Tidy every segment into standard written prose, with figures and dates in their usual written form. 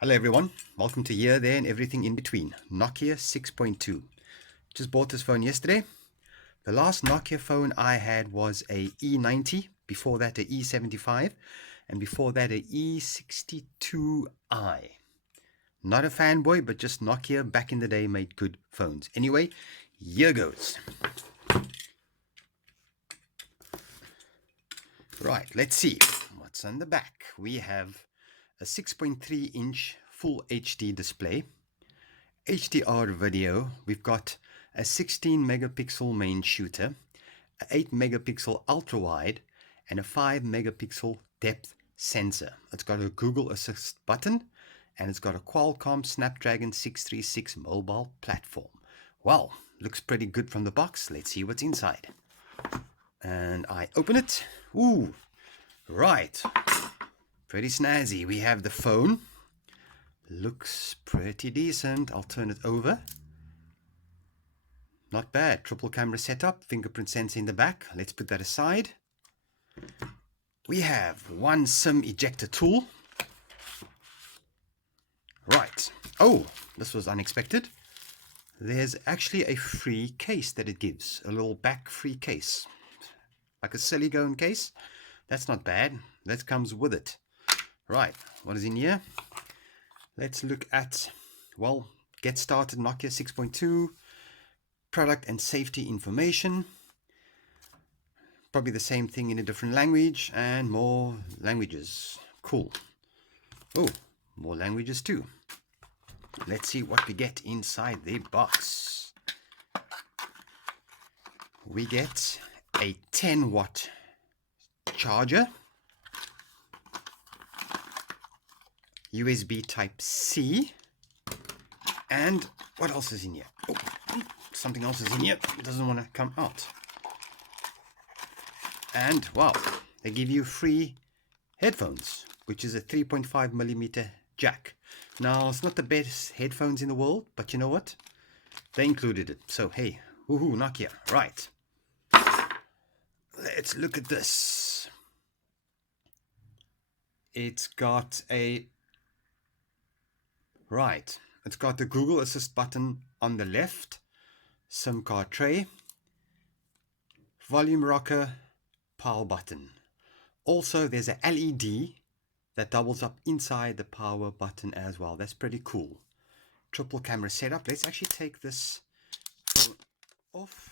Hello everyone, welcome to Here, There and Everything in Between, Nokia 6.2. Just bought this phone yesterday. The last Nokia phone I had was a E90, before that a E75, and before that a E62i. Not a fanboy, but just Nokia back in the day made good phones. Anyway, here goes. Right, let's see what's on the back. We have a 6.3 inch full HD display, HDR video. We've got a 16 megapixel main shooter, a 8 megapixel ultra wide, and a 5 megapixel depth sensor. It's got a Google Assist button, and it's got a Qualcomm Snapdragon 636 mobile platform. Well, looks pretty good from the box. Let's see what's inside. And I open it. Ooh, right. Pretty snazzy. We have the phone. Looks pretty decent. I'll turn it over. Not bad. Triple camera setup, fingerprint sensor in the back. Let's put that aside. We have one SIM ejector tool. Right. Oh, this was unexpected. There's actually a free case that it gives. A little back free case. Like a silicone case. That's not bad. That comes with it. Right. What is in here? Let's look at, well, get started Nokia 6.2, product and safety information. Probably the same thing in a different language, and more languages. Cool. Oh, more languages too. Let's see what we get inside the box. We get a 10-watt charger, USB Type-C, and what else is in here? Oh, something else is in here. It doesn't want to come out. And wow, they give you free headphones, which is a 3.5 millimeter jack. Now, it's not the best headphones in the world, but you know what? They included it. So hey, woohoo, Nokia. Right. Let's look at this. It's got a it's got the Google Assist button on the left, SIM card tray, volume rocker, power button. Also, there's a LED that doubles up inside the power button as well. That's pretty cool. Triple camera setup. Let's actually take this phone off.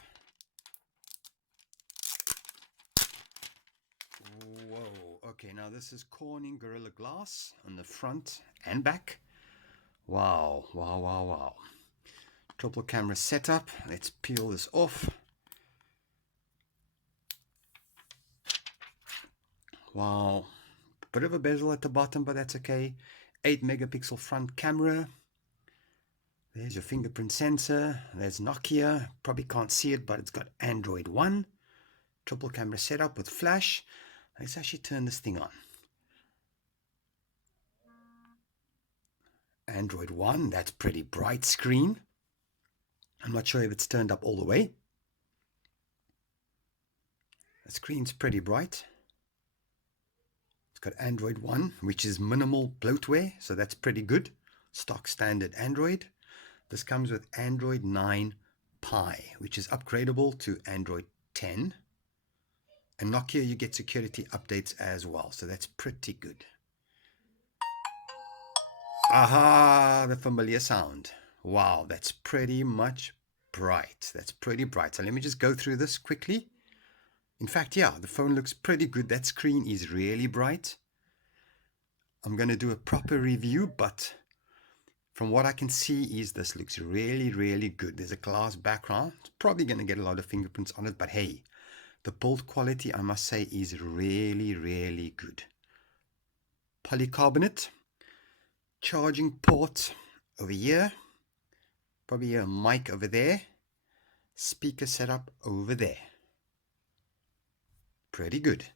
Whoa. Okay, now this is Corning Gorilla Glass on the front and back. Wow, wow, wow, wow. Triple camera setup. Let's peel this off. Wow. Bit of a bezel at the bottom, but that's okay. 8 megapixel front camera. There's your fingerprint sensor. There's Nokia. Probably can't see it, but it's got Android 1. Triple camera setup with flash. Let's actually turn this thing on. Android 1, that's pretty bright screen. I'm not sure if it's turned up all the way. The screen's pretty bright. It's got Android 1, which is minimal bloatware, so that's pretty good. Stock standard Android. This comes with Android 9 Pie, which is upgradable to Android 10. And Nokia, you get security updates as well, so that's pretty good. Aha, the familiar sound. Wow, that's pretty much bright. That's pretty bright. So let me just go through this quickly. In fact, yeah, the phone looks pretty good. That screen is really bright. I'm going to do a proper review, but from what I can see is this looks really, really good. There's a glass background. It's probably going to get a lot of fingerprints on it, but hey, the build quality, I must say, is really, really good. Polycarbonate. Charging port over here. Probably a mic over there. Speaker setup over there. Pretty good.